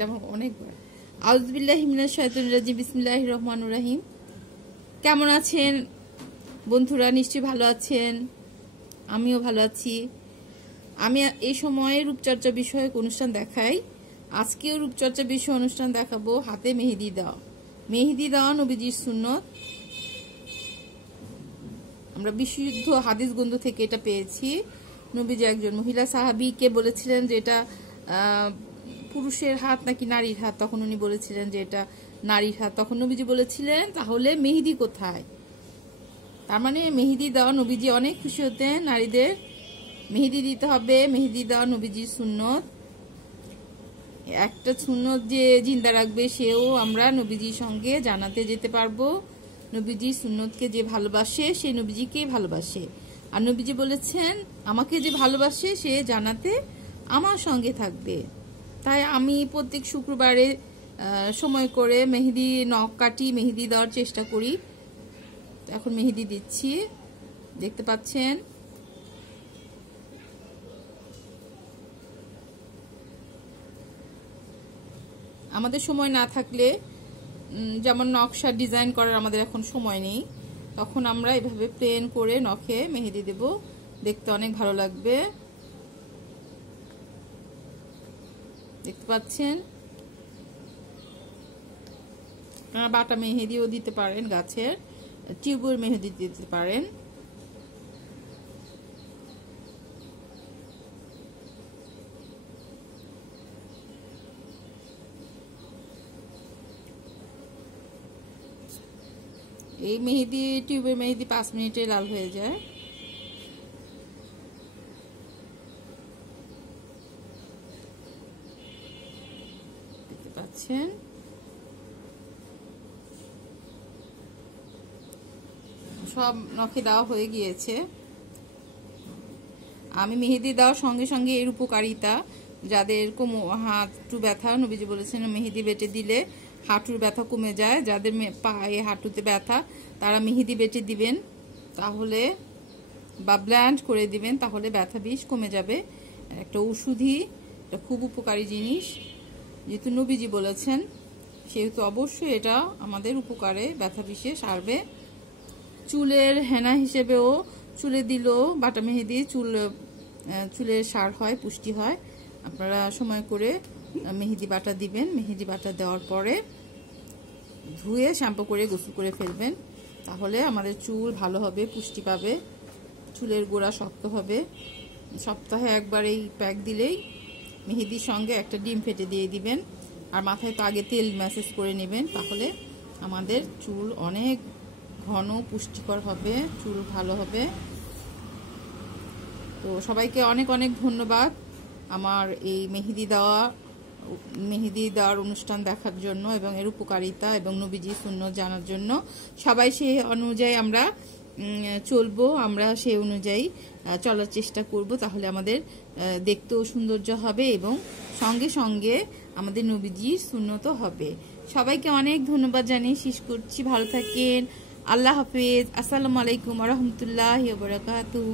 এটা আমার অনেকবার। আউযুবিল্লাহি মিনাশ শাইতানির রাজিম, বিসমিল্লাহির রহমানির রহিম। কেমন আছেন বন্ধুরা? নিশ্চয়ই ভালো আছেন, আমিও ভালো আছি। আমি এই সময়ে রূপচর্চা বিষয়ক অনুষ্ঠান দেখাই। আজকেও রূপচর্চা বিষয় অনুষ্ঠান দেখাবো, হাতে মেহেদি দেওয়া। মেহেদি দেওয়া নবীজির সুন্নত। আমরা বিশুদ্ধ হাদিস গ্রন্থ থেকে এটা পেয়েছি। নবীজি একজন মহিলা সাহাবীকে বলেছিলেন যে এটা পুরুষের হাত নাকি নারীর হাত, তখন উনি বলেছিলেন যে এটা নারীর হাত। তখন নবীজি বলেছিলেন তাহলে মেহেদি কোথায়? তার মানে মেহেদি দেওয়া, নবীজি অনেক খুশি হতেন নারীদের মেহেদি দিতে হবে। মেহেদি দেওয়া নবীজির সুন্নত। একটা সুন্নত যে জিন্দা রাখবে সেও আমরা নবীজির সঙ্গে জানাতে যেতে পারবো। নবীজির সুন্নতকে যে ভালোবাসে সে নবীজিকে ভালোবাসে। আর নবীজি বলেছেন আমাকে যে ভালোবাসে সে জানাতে আমার সঙ্গে থাকবে। তাই আমি প্রত্যেক শুক্রবারে সময় করে মেহেদি নখ কাটি, মেহেদি দেওয়ার চেষ্টা করি। এখন মেহেদি দিচ্ছি, দেখতে পাচ্ছেন। আমাদের সময় না থাকলে, যেমন নকশা ডিজাইন করার আমাদের এখন সময় নেই, তখন আমরা এভাবে প্লেন করে নখে মেহেদি দেব, দেখতে অনেক ভালো লাগবে। দেখতে পাচ্ছেন। আপনারা বাটা মেহেদিও দিতে পারেন, গাছের টিউবের মেহেদি দিতে পারেন। এই মেহেদি, টিউবের মেহেদি 5 মিনিটে লাল হয়ে যায়। দেখতে পাচ্ছেন। সব নখে দেওয়া হয়ে গিয়েছে। আমি মেহেদি দেওয়ার সঙ্গে সঙ্গে এর উপকারিতা, যাদের হাঁটু ব্যথা, নবীজি বলেছেন মেহেদি বেটে দিলে হাঁটুর ব্যথা কমে যায়। যাদের পায়ে হাঁটুতে ব্যথা তারা মেহেদি বেটে দিবেন, তাহলে বা ব্ল্যান্ড করে দিবেন, তাহলে ব্যথা বিষ কমে যাবে। একটা ওষুধি, এটা খুব উপকারী জিনিস। যেহেতু নবীজি বলেছেন সেহেতু অবশ্যই এটা আমাদের উপকারে ব্যথা বিষে সারবে। চুলের হেনা হিসেবেও চুলে দিলেও বাটা মেহেদি চুলের সার হয়, পুষ্টি হয়। আপনারা সময় করে মেহেদি বাটা দিবেন। মেহেদি বাটা দেওয়ার পরে ধুয়ে শ্যাম্পু করে গোসল করে ফেলবেন, তাহলে আমাদের চুল ভালো হবে, পুষ্টি পাবে, চুলের গোড়া শক্ত হবে। সপ্তাহে একবার এই প্যাক দিলেই মেহেদির সঙ্গে একটা ডিম ফেটে দিয়ে দিবেন, আর মাথায় তো আগে তেল ম্যাসেজ করে নেবেন, তাহলে আমাদের চুল অনেক ঘন পুষ্টিকর হবে, চুল ভালো হবে। তো সবাইকে অনেক অনেক ধন্যবাদ আমার এই মেহেদি দেওয়ার অনুষ্ঠান দেখার জন্য এবং এর উপকারিতা এবং নবীজি সুন্নত জানার জন্য। সবাই সেই অনুযায়ী আমরা চলবো, আমরা সেই অনুযায়ী চলার চেষ্টা করব, তাহলে আমাদের দেখতেও সৌন্দর্য হবে এবং সঙ্গে সঙ্গে আমাদের নবীজির সুন্নত হবে। সবাইকে অনেক ধন্যবাদ জানিয়ে শেষ করছি। ভালো থাকেন। আল্লাহ হাফেজ। আসসালামু আলাইকুম ওয়া রাহমাতুল্লাহি ওয়া বারাকাতুহু।